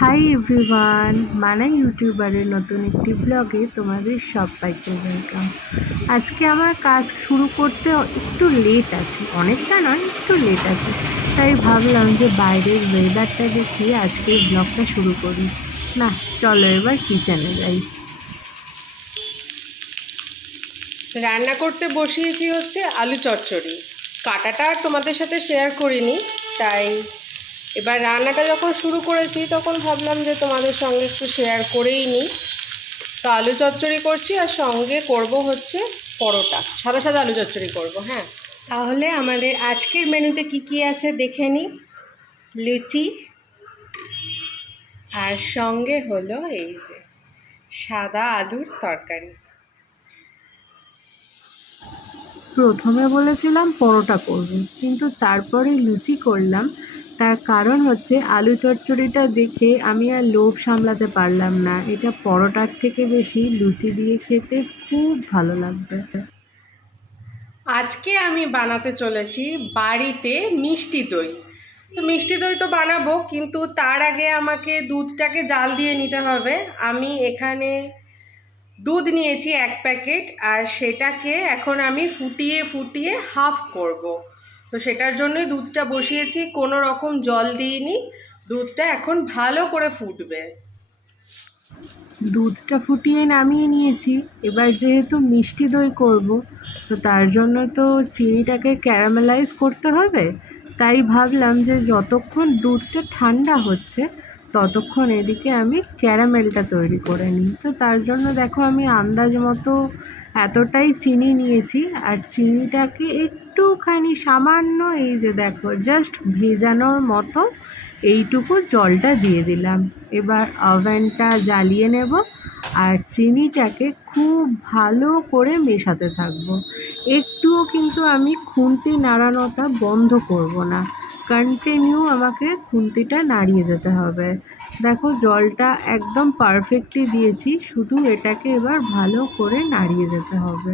Hi everyone মানা ইউটিউবারের নতুন একটি ব্লগে তোমাদের সবাইকে ওয়েলকাম আজকে আমার কাজ শুরু করতে একটু লেট আছে, অনেকটা নয়, একটু লেট আছে। তাই ভাবলাম যে বাইরের ওয়েদারটা দেখি আজকে ব্লগটা শুরু করি। না, চলো এবার কিচেনে যাই। রান্না করতে বসিয়েছি হচ্ছে আলু চচ্চড়ি। কাটাটা তোমাদের সাথে শেয়ার করিনি, তাই এবার রান্নাটা যখন শুরু করেছি তখন ভাবলাম যে তোমাদের সঙ্গে একটু শেয়ার করেই নিই। তো আলু চচ্চড়ি করছি আর সঙ্গে করব হচ্ছে পরোটা। সাদা সাদা আলু চচ্চড়ি করব হ্যাঁ। তাহলে আমাদের আজকের মেনুতে কি কি আছে দেখে নিই। লুচি। আর সঙ্গে হলো এই যে সাদা আলুর তরকারি। প্রথমে বলেছিলাম পরোটা করব কিন্তু তারপরে লুচি করলাম। তার কারণ হচ্ছে আলু চচ্চড়িটা দেখে আমি আর লোভ সামলাতে পারলাম না। এটা পরোটার থেকে বেশি লুচি দিয়ে খেতে খুব ভালো লাগবে। আজকে আমি বানাতে চলেছি বাড়িতে মিষ্টি দই। তো মিষ্টি দই তো বানাবো, কিন্তু তার আগে আমাকে দুধটাকে জাল দিয়ে নিতে হবে। আমি এখানে দুধ নিয়েছি এক প্যাকেট, আর সেটাকে এখন আমি ফুটিয়ে ফুটিয়ে হাফ করব। তো সেটার জন্যই দুধটা বসিয়েছি, কোনো রকম জল দিইনি। দুধটা এখন ভালো করে ফুটবে। দুধটা ফুটিয়ে নামিয়ে নিয়েছি। এবার যেহেতু মিষ্টি দই করব, তো তার জন্য তো চিনিটাকে ক্যারামেলাইজ করতে হবে। তাই ভাবলাম যে যতক্ষণ দুধটা ঠান্ডা হচ্ছে, ততক্ষণ এদিকে আমি ক্যারামেলটা তৈরি করে নিই। তো তার জন্য দেখো আমি আন্দাজ মতো এতটাই চিনি নিয়েছি আর চিনিটাকে একটুখানি সামান্য এই যে দেখো জাস্ট ভেজানোর মতো এইটুকু জলটা দিয়ে দিলাম। এবার ওভেনটা জ্বালিয়ে নেব আর চিনিটাকে খুব ভালো করে মেশাতে থাকব। একটুও কিন্তু আমি খুন্তি নাড়ানোটা বন্ধ করব না। কন্টিনিউ আমাকে খুন্তিটা নাড়িয়ে যেতে হবে। দেখো জলটা একদম পারফেক্টলি দিয়েছি। শুধু এটাকে এবার ভালো করে নাড়িয়ে যেতে হবে।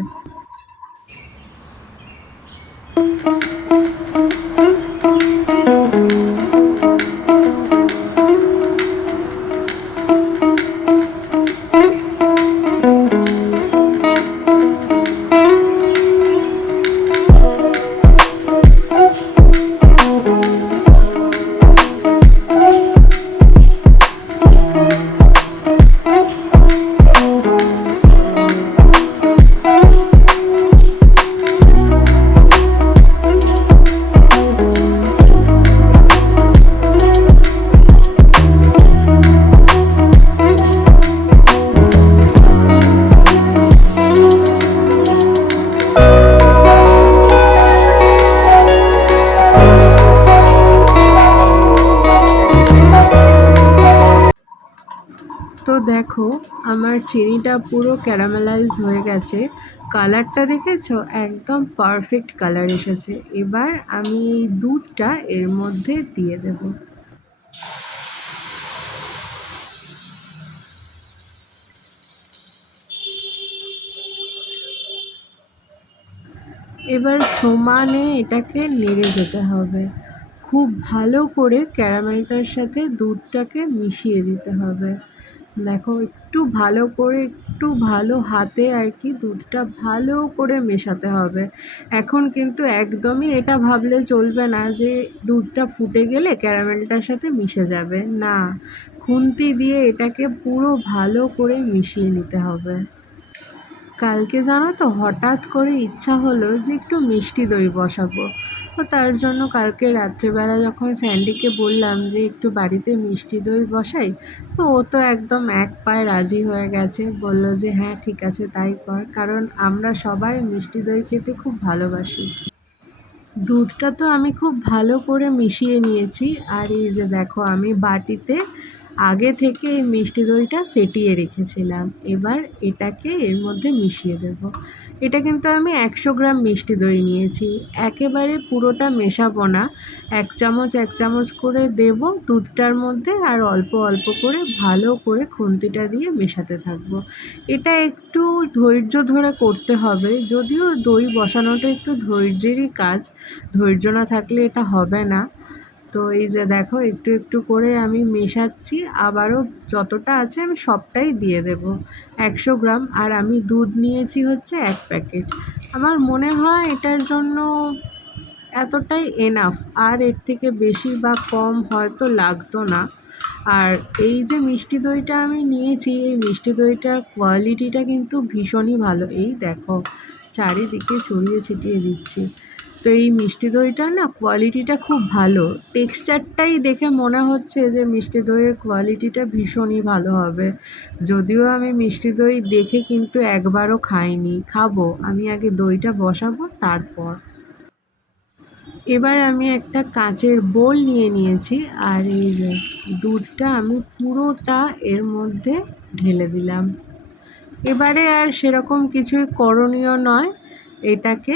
তো দেখো, আমার চিনিটা পুরো ক্যারামেলাইজ হয়ে গেছে। কালারটা দেখেছ? একদম পারফেক্ট কালার এসেছে। এবার আমি এই দুধটা এর মধ্যে দিয়ে দেব। এবার সমানে এটাকে নেড়ে যেতে হবে। খুব ভালো করে ক্যারামেলটার সাথে দুধটাকে মিশিয়ে দিতে হবে। দেখো, একটু ভালো করে, একটু ভালো হাতে আর কি দুধটা ভালো করে মেশাতে হবে। এখন কিন্তু একদমই এটা ভাবলে চলবে না যে দুধটা ফুটে গেলে ক্যারামেলটার সাথে মিশে যাবে। না, খুন্তি দিয়ে এটাকে পুরো ভালো করে মিশিয়ে নিতে হবে। কালকে জানো তো হঠাৎ করে ইচ্ছা হলো যে একটু মিষ্টি দই বসাবো। তো তার জন্য কালকে রাত্রেবেলা যখন স্যান্ডিকে বললাম যে একটু বাড়িতে মিষ্টি দই বসাই, তো ও তো একদম এক পায়ে রাজি হয়ে গেছে। বলল যে হ্যাঁ ঠিক আছে, তাই কর। কারণ আমরা সবাই মিষ্টি দই খেতে খুব ভালোবাসি। দুধটা তো আমি খুব ভালো করে মিশিয়ে নিয়েছি। আর এই যে দেখো, আমি বাটিতে আগে থেকে এই মিষ্টি দইটা ফেটিয়ে রেখেছিলাম। এবার এটাকে এর মধ্যে মিশিয়ে দেব। এটা কিন্তু আমি একশো গ্রাম মিষ্টি দই নিয়েছি। একেবারে পুরোটা মেশাবো না। এক চামচ এক চামচ করে দেব দুধটার মধ্যে আর অল্প অল্প করে ভালো করে খুন্তিটা দিয়ে মেশাতে থাকব। এটা একটু ধৈর্য ধরে করতে হবে। যদিও দই বসানোটা একটু ধৈর্যেরই কাজ, ধৈর্য না থাকলে এটা হবে না। তো এই যে দেখো, একটু একটু করে আমি মেশাচ্ছি। আবারও যতটা আছে আমি সবটাই দিয়ে দেব। একশো গ্রাম। আর আমি দুধ নিয়েছি হচ্ছে এক প্যাকেট। আমার মনে হয় এটার জন্য এতটাই এনাফ আর এর থেকে বেশি বা কম হয়তো লাগতো না। আর এই যে মিষ্টি দইটা আমি নিয়েছি, এই মিষ্টি দইটার কোয়ালিটিটা কিন্তু ভীষণই ভালো। এই দেখো, চারিদিকে ছড়িয়ে ছিটিয়ে দিচ্ছি। তো এই মিষ্টি দইটার না কোয়ালিটিটা খুব ভালো। টেক্সচারটাই দেখে মনে হচ্ছে যে মিষ্টি দইয়ের কোয়ালিটিটা ভীষণই ভালো হবে। যদিও আমি মিষ্টি দই দেখে কিন্তু একবারও খাইনি। খাব, আমি আগে দইটা বসাবো, তারপর। এবার আমি একটা কাঁচের বোল নিয়ে নিয়েছি, আর এই যে দুধটা আমি পুরোটা এর মধ্যে ঢেলে দিলাম। এবারে আর সেরকম কিছুই করণীয় নয়। এটাকে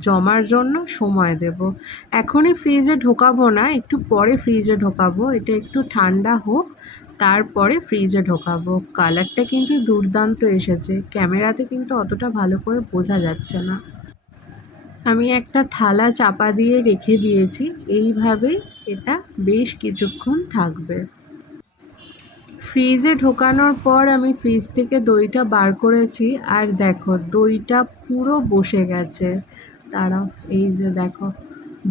জমার জন্য সময় দেব। এখনই ফ্রিজে ঢোকাবো না, একটু পরে ফ্রিজে ঢোকাবো। এটা একটু ঠান্ডা হোক, তারপরে ফ্রিজে ঢোকাবো। কালারটা কিন্তু দুর্দান্ত এসেছে। ক্যামেরাতে কিন্তু অতটা ভালো করে বোঝা যাচ্ছে না। আমি একটা থালা চাপা দিয়ে রেখে দিয়েছি। এইভাবেই এটা বেশ কিছুক্ষণ থাকবে। ফ্রিজে ঢোকানোর পর আমি ফ্রিজ থেকে দইটা বার করেছি। আর দেখো, দইটা পুরো বসে গেছে। দাঁড়াও, এই যে দেখো,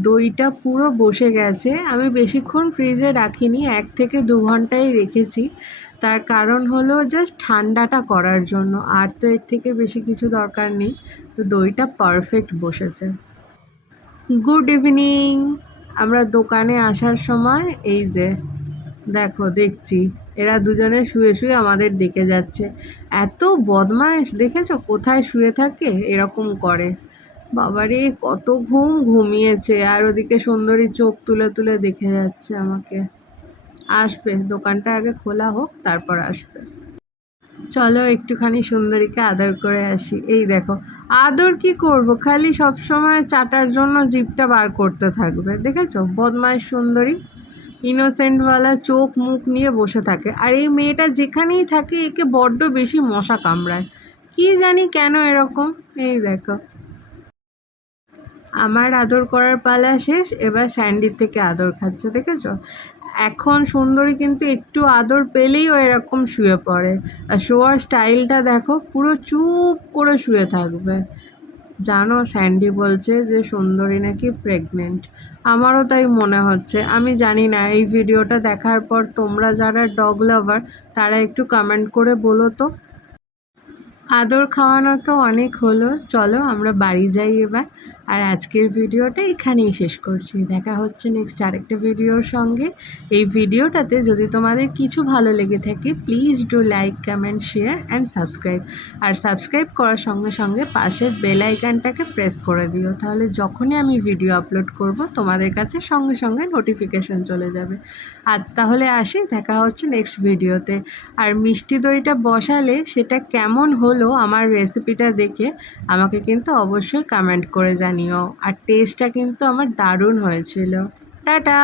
দইটা পুরো বসে গেছে। আমি বেশিক্ষণ ফ্রিজে রাখিনি, এক থেকে দু ঘন্টাই রেখেছি। তার কারণ হলো জাস্ট ঠান্ডাটা করার জন্য, আর তো এর থেকে বেশি কিছু দরকার নেই। তো দইটা পারফেক্ট বসেছে। গুড ইভিনিং আমরা দোকানে আসার সময়, এই যে, দেখো, দেখছি, এরা দুজনে শুয়ে শুয়ে আমাদের দেখে যাচ্ছে। এত বদমাইশ, দেখেছ? কোথায় শুয়ে থাকে? এরকম করে। বাবারে, কত ঘুম ঘুমিয়েছে। আর ওদিকে সুন্দরী চোখ তুলে তুলে দেখে যাচ্ছে আমাকে। আসবে, দোকানটা আগে খোলা হোক, তারপর আসবে। চলো একটুখানি সুন্দরীকে আদর করে আসি। এই দেখো, আদর কি করব? খালি সব সময় চাটার জন্য জিভটা বার করতে থাকবে, দেখেছ? বদমাইশ সুন্দরী, ইনোসেন্টওয়ালা চোখ মুখ নিয়ে বসে থাকে। আর এই মেয়েটা যেখানেই থাকে, একে বড্ড বেশি মশা কামড়ায়। কি জানি কেন এরকম? এই দেখো। আমার আদর করার পালা শেষ, এবার স্যান্ডির থেকে আদর খাচ্ছে, দেখেছ? এখন সুন্দরী কিন্তু একটু আদর পেলেই ও এরকম শুয়ে পড়ে। আর শোয়ার স্টাইলটা দেখো, পুরো চুপ করে শুয়ে থাকবে। জানো, স্যান্ডি বলছে যে সুন্দরী নাকি প্রেগনেন্ট আমারও তাই মনে হচ্ছে। আমি জানি না, এই ভিডিওটা দেখার পর তোমরা যারা ডগ লাভার তারা একটু কমেন্ট করে বলো তো। আদর খাওয়ানো তো অনেক হলো। চলো আমরা বাড়ি যাই এবার। আর আজকের ভিডিওটা এখানেই শেষ করছি। দেখা হচ্ছে নেক্সট আরেকটা ভিডিওর সঙ্গে। এই ভিডিওটাতে যদি তোমাদের কিছু ভালো লেগে থাকে please do like comment share and subscribe R subscribe করার সঙ্গে সঙ্গে পাশের বেল প্রেস করে দিও। তাহলে যখনই আমি ভিডিও আপলোড করব, তোমাদের কাছে সঙ্গে সঙ্গে নোটিফিকেশান চলে যাবে। আজ তাহলে আসি। দেখা হচ্ছে নেক্সট ভিডিওতে আর মিষ্টি দইটা বসালে সেটা কেমন হলো আমার রেসিপিটা দেখে আমাকে কিন্তু অবশ্যই কমেন্ট করে জানিও। আর টেস্টটা কিন্তু আমার দারুণ হয়েছিল। টাটা!